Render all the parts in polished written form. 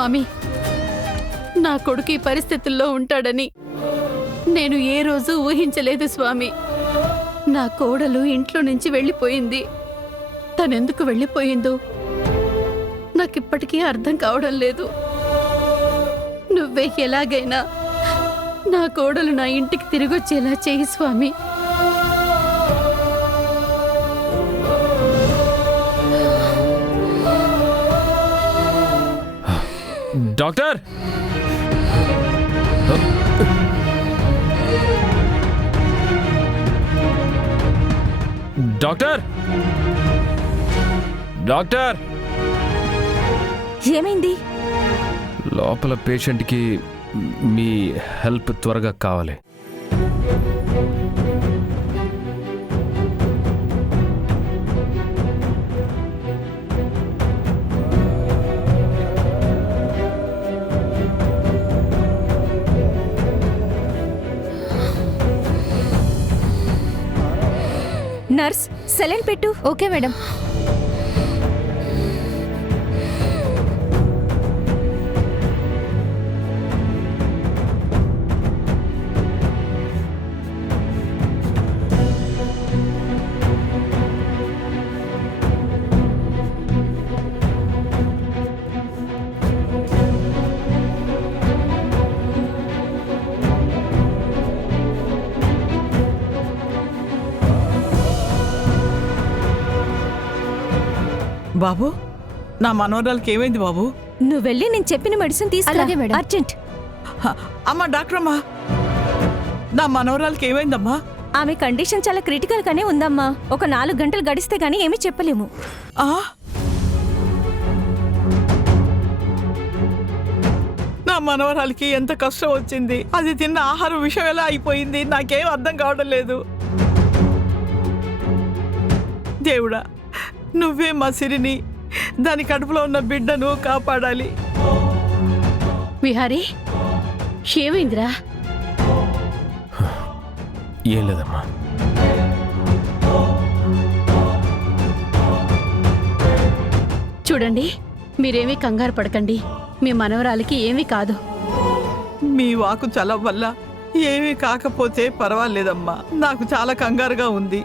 స్వామి, నా కొడుకు ఈ పరిస్థితుల్లో ఉంటాడని నేను ఏ రోజు ఊహించలేదు స్వామి. నా కోడలు ఇంట్లో నుంచి వెళ్ళిపోయింది. తనెందుకు వెళ్ళిపోయిందో నాకిప్పటికీ అర్థం కావడం లేదు. నువ్వే ఎలాగైనా నా కోడలు నా ఇంటికి తిరిగొచ్చేలా చేయి స్వామి. డాక్టర్, డాక్టర్, డాక్టర్, ఏమైంది? లోపల పేషెంట్కి మీ హెల్ప్ త్వరగా కావాలి. నర్స్, సెలైన్ పెట్టు. Okay madam. బాబు, నా మనోరాలకి ఏమైంది బాబు? నువ్వు వెళ్ళి నేను చెప్పిన మెడిసిన్ తీసుకురా. అలాగే మేడం. అర్జెంట్. అమ్మా డాక్టర్ అమ్మా, నా మనోరాలకి ఏమైందమ్మా? ఆమె కండిషన్ చాలా క్రిటికల్ గానే ఉందమ్మా. ఒక 4 గంటలు గడిస్తే గానీ ఏమీ చెప్పలేము. ఆ? నా మనవరాలకి ఎంత కష్టం వచ్చింది. అది తిన్న ఆహారం విషయం ఎలా అయిపోయింది, నాకేం అర్థం కావడం లేదు. దేవుడా, నువ్వే మా సిరిని, దాని కడుపులో ఉన్న బిడ్డను కాపాడాలి. విహారీ, ఏమైందిరా? ఏం లేదమ్మా. చూడండి, మీరేమీ కంగారు పడకండి. మీ మనవరాలికి ఏమీ కాదు. మీ వాకు చలవ వల్ల ఏమీ కాకపోతే పర్వాలేదమ్మా, నాకు చాలా కంగారుగా ఉంది.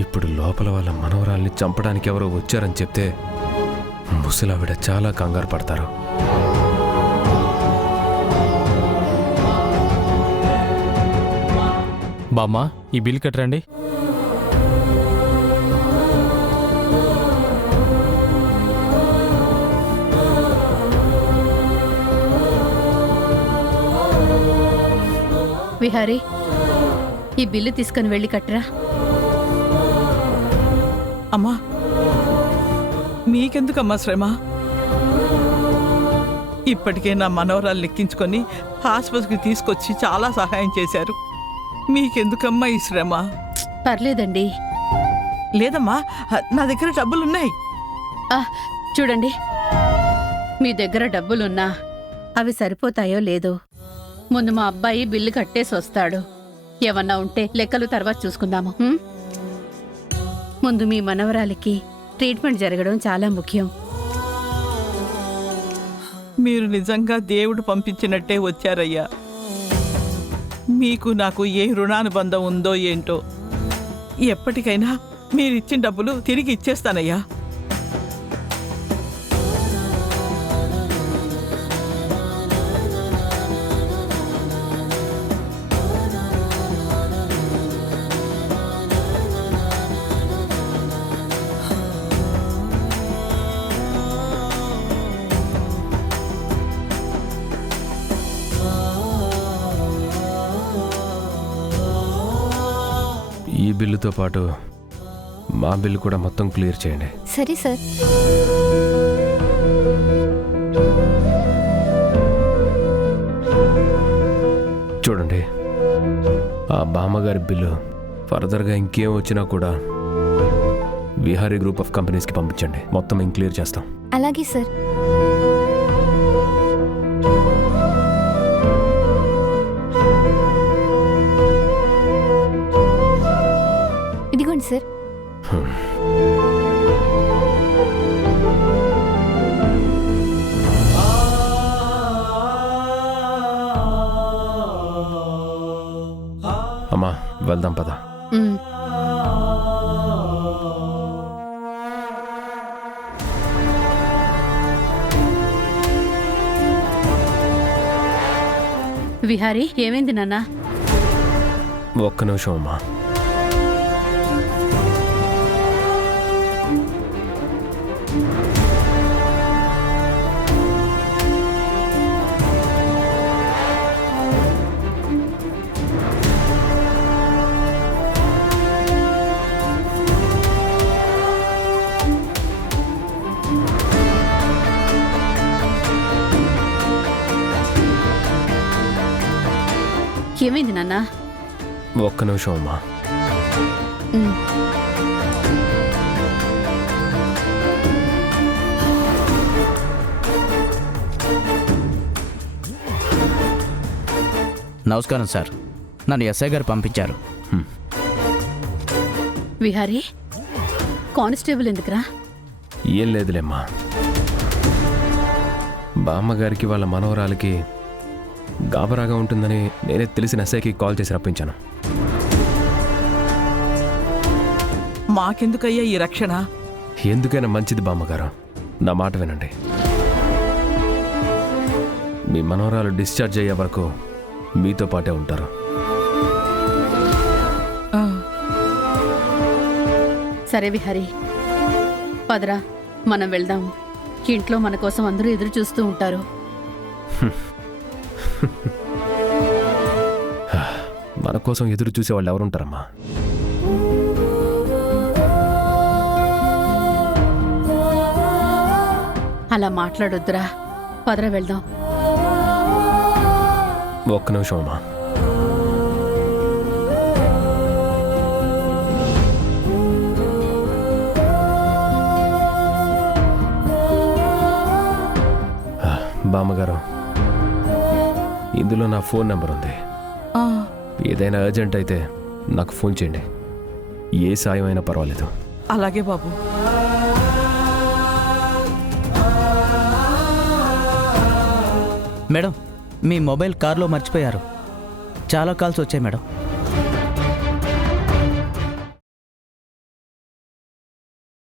ఇప్పుడు లోపల వాళ్ళ మనవరాల్ని చంపడానికి ఎవరో వచ్చారని చెప్తే ముసలావిడ చాలా కంగారు పడతారు. బామ్మ, ఈ బిల్ కట్టరండి. విహారీ, ఈ బిల్లు తీసుకుని వెళ్ళి కట్టరా. అమ్మా, మీకెందుకమ్మా శ్రమ? ఇప్పటికే నా మనవరాలు లెక్కించుకొని ఆసుపత్రికి తీసుకొచ్చి చాలా సహాయం చేశారు. మీకెందుకమ్మా ఈ శ్రమ? పర్లేదండి. లేదమ్మా, నా దగ్గర డబ్బులున్నాయి. చూడండి, మీ దగ్గర డబ్బులున్నా అవి సరిపోతాయో లేదో ముందు మా అబ్బాయి బిల్లు కట్టేసి వస్తాడు. ఏమన్నా ఉంటే లెక్కలు తర్వాత చూసుకుందాము. ముందు మీ మనవరాలికి ట్రీట్మెంట్ జరగడం చాలా ముఖ్యం. మీరు నిజంగా దేవుడు పంపించినట్టే వచ్చారయ్యా. మీకు నాకు ఏ రుణానుబంధం ఉందో ఏంటో, ఎప్పటికైనా మీరిచ్చిన డబ్బులు తిరిగి ఇచ్చేస్తానయ్యా. ఈ బిల్లుతో పాటు మా బిల్లు కూడా మొత్తం క్లియర్ చేయండి. సరే సార్. చూడండి, ఆ బామ్మగారి బిల్లు ఫర్దర్గా ఇంకేం వచ్చినా కూడా విహారీ గ్రూప్ ఆఫ్ కంపెనీస్కి పంపించండి. మొత్తం మేము క్లియర్ చేస్తాం. అలాగే సార్. ఇదిగోండి సార్. వెళ్దాం పద. ఉమ్. విహారీ, ఏమైంది నాన్న? ఒక్క నిమిషం అమ్మా. ఏమైంది నాన్న? ఒక్క నిమిషం అమ్మా. ఉమ్. నమస్కారం సార్, నన్ను ఎస్ఐ గారు పంపించారు. విహారీ, కానిస్టేబుల్ ఎందుకురా? ఏం లేదులేమ్మా, బామ్మగారికి వాళ్ళ మనవరాలకి గాబరాగా ఉంటుందని నేనే తెలిసిన ఎస్ఐకి కాల్ చేసి రప్పించాను. మాకెందుకయ్యా ఈ రక్షణ? ఎందుకైనా మంచిది బామ్మగారు, నా మాట వినండి. మీ మనవరాలు డిశ్చార్జ్ అయ్యే వరకు మీతో పాటే ఉంటారు. ఆ, సరే విహారీ, పదరా, మనం వెళ్దాము. ఇంట్లో మన కోసం అందరూ ఎదురు చూస్తూ ఉంటారు. మన కోసం ఎదురు చూసే వాళ్ళు ఎవరుంటారమ్మా? అలా మాట్లాడొద్దురా, పదరా వెళ్దాం. ఒక్క నిమిషం అమ్మా. బామ్మగారు, ఇందులో నా ఫోన్ నెంబర్ ఉంది. ఆ, ఏదైనా అర్జెంట్ అయితే నాకు ఫోన్ చేయండి. ఏ సాయం అయినా పర్వాలేదు. అలాగే బాబు. మేడం, మీ మొబైల్ కార్లో మర్చిపోయారు. చాలా కాల్స్ వచ్చాయి మేడం.